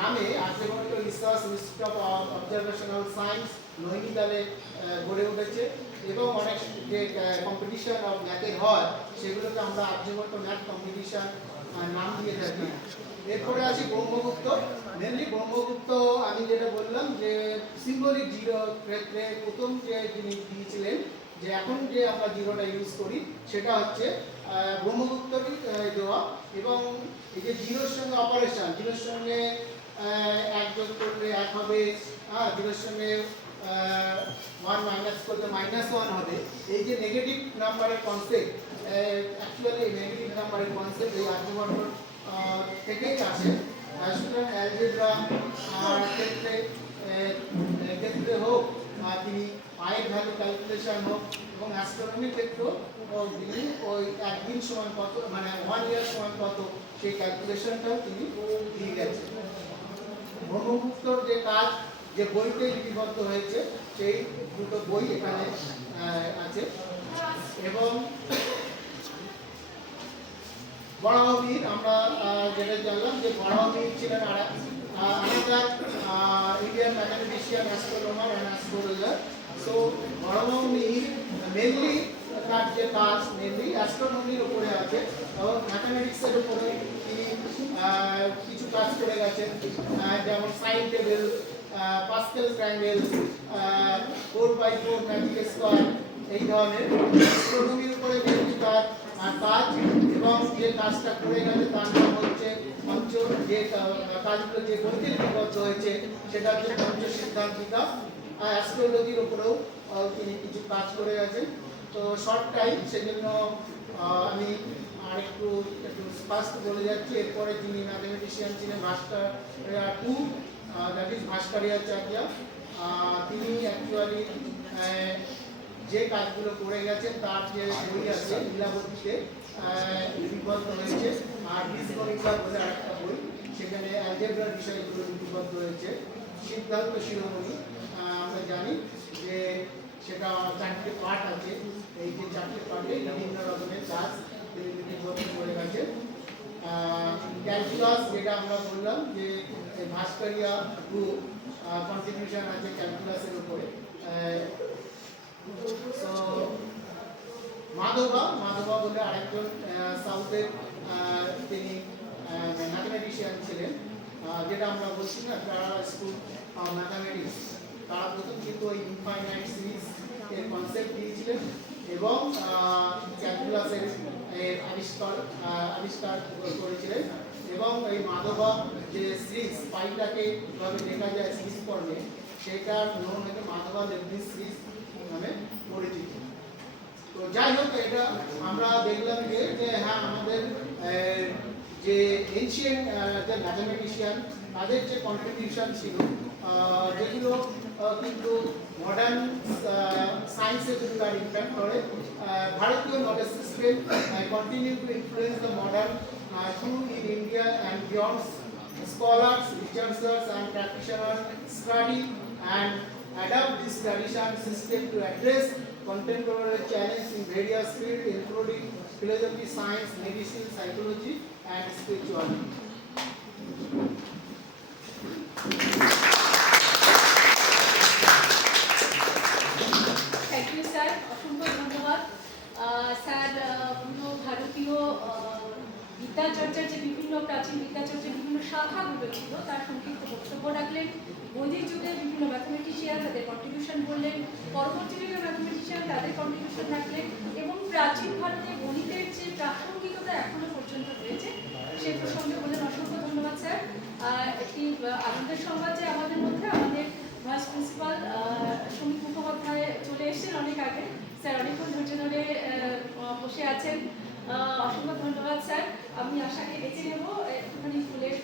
নামে Aryabhatta research institute of observational science নৈনিতালে গড়ে উঠেছে এবং অনেক যে কম্পিটিশন অফ ম্যাথের হয় সেগুলোকে আমরা আর্যভট্ট ম্যাথ কম্পিটিশন নাম দিয়ে থাকি। এরপরে আছে ব্রহ্মগুপ্ত। মেনলি ব্রহ্মগুপ্ত আমি যেটা বললাম যে সিম্বলিক জিরো ক্ষেত্রে প্রথম যে যিনি দিয়েছিলেন যে এখন যে আমরা জিরোটা ইউজ করি সেটা হচ্ছে ব্রহ্মগুপ্তরই দেওয়া। এবং এই যে জিরোর সঙ্গে অপারেশন, জিরোর সঙ্গে এক যোগ করলে এক হবে, জিরোর সঙ্গে 1 মাইনাস করলে -1 হবে। এই যে নেগেটিভ নাম্বারের কনসেপ্ট, অ্যাকচুয়ালি নেগেটিভ নাম্বারের কনসেপ্ট এই আর্যভট্ট থেকেই আসে। সুতরাং অ্যালজেব্রা ক্ষেত্রে হোক, তিনি পায়ের ভ্যালু ক্যালকুলেশন হোক এবং অ্যাস্ট্রোনমির ক্ষেত্রেও তিনি ওই একদিন সমান কত, মানে 1 ইয়ার সমান কত, সেই ক্যালকুলেশনটাও তিনি দিয়ে গেছেন। ব্রহ্মগুপ্তর যে কাজ যে বইতে লিপিবদ্ধ হয়েছে সেই দুটো বই এখানে আছে। এবং বরাহমিহির আমরা যেটা জানলাম যে বরাহমিহির ছিলেন another Indian mathematician, astronomer and astrologer. So Varahamihira mainly তার যে কাজ মেনলি অ্যাস্ট্রোনমির উপরে আছে এবং ম্যাথামেটিক্সের উপরে তিনি কিছু কাজ করে গেছেন, যেমন sine table, Pascal triangle, 4x4 magic square, এই ধরনের অ্যাস্ট্রোনমির উপরে মেনলি কাজ। এবং যে কাজটা করে গেছে তার নাম হচ্ছে পঞ্চ, যে কাজগুলো যে বইতে লিপিবদ্ধ হয়েছে সেটা হচ্ছে পঞ্চ সিদ্ধান্তিকা। অ্যাস্ট্রোলজির উপরেও তিনি কিছু কাজ করে গেছেন। তো শর্ট টাইম, সেজন্য আমি আর একটু ফার্স্ট বলে যাচ্ছি। এরপরে তিনি ম্যাথামেটিশিয়ান ছিলেন ভাস্কর্য টু, দ্যাট ইজ ভাস্কর্যাচার্য। তিনি অ্যাকচুয়ালি যে কাজগুলো করে গেছেন তার যে বই আছে লীলাবতীতে লিপিবদ্ধ হয়েছে, আর বীজগণিতা বলে আরেকটা বই, সেখানে অ্যালজেব্রার বিষয়গুলো লিপিবদ্ধ হয়েছে। সিদ্ধান্ত শিরোমণি আমরা জানি যে সেটা 4টে পার্ট আছে, এই যে 4টে পার্টে বিভিন্ন রকমের কাজ তিনি লিপিবদ্ধ করে গেছেন। ক্যালকুলাস যেটা আমরা বললাম যে ভাস্কর্য টু কন্ট্রিবিউশন আছে ক্যালকুলাসের উপরে। তো মাধবা বলে আরেকজন সাউথের তিনি ম্যাথামেটিশিয়ান ছিলেন, যেটা আমরা বলছি না কেরালা স্কুল অফ ম্যাথামেটিক্স, তারা প্রথম কিন্তু ওই ইনফাইনাইট সিরিজ এর কনসেপ্ট দিয়েছিলেন এবং ক্যালকুলাসের আবিষ্কার করেছিলেন। এবং এই মাধবা যে সিরিজ পাইটাকে কিভাবে লেখা যায় সিরিজ ফর্মে, সেটার নাম হচ্ছে মাধবা লেবনিজ সিরিজ নামে পরিচিত। তো যাই হোক, এটা আমরা দেখলাম যে হ্যাঁ আমাদের যে এনশিয়েন্ট যে ম্যাথামেটিশিয়ান তাদের যে কন্ট্রিবিউশন ছিল, যেগুলো কিন্তু মডার্ন সায়েন্সে যদি তার ইম্প্যাক্ট করে, ভারতীয় knowledge system continue to influence the modern true in India and beyond. Scholars, researchers and practitioners study and adapt this tradition system to address contemporary challenges in various fields including philosophy, science, medicine, psychology and spirituality. Thank you, sir. অসংখ্য ধন্যবাদ sir. ভারতীয় বিদ্যাচর্চার যে বিভিন্ন প্রাচীন বিদ্যাচর্চার বিভিন্ন শাখাগুলো ছিল তার সংক্ষিপ্ত বক্তব্য রাখলেন। বৈদিক যুগের বিভিন্ন ম্যাথামেটিশিয়ান তাদের কন্ট্রিবিউশন বললেন, পরবর্তী যুগের ম্যাথামেটিশিয়ান তাদের কন্ট্রিবিউশন রাখলেন এবং প্রাচীন ভারতে গণিতের যে প্রাসঙ্গিকতা এখনো পর্যন্ত রয়েছে সে প্রসঙ্গে বললেন। অসংখ্য ধন্যবাদ স্যার। একটি আনন্দের সংবাদ যে আমাদের মধ্যে আমাদের ভাইস প্রিন্সিপাল সমীপ মুখোপাধ্যায় চলে এসেছেন অনেক আগে। স্যার অনেকক্ষণ ধৈর্য ধরে বসে আছেন। অসংখ্য ধন্যবাদ স্যার। আমি আশাকে ডেকে নেব একটুখানি ফুলের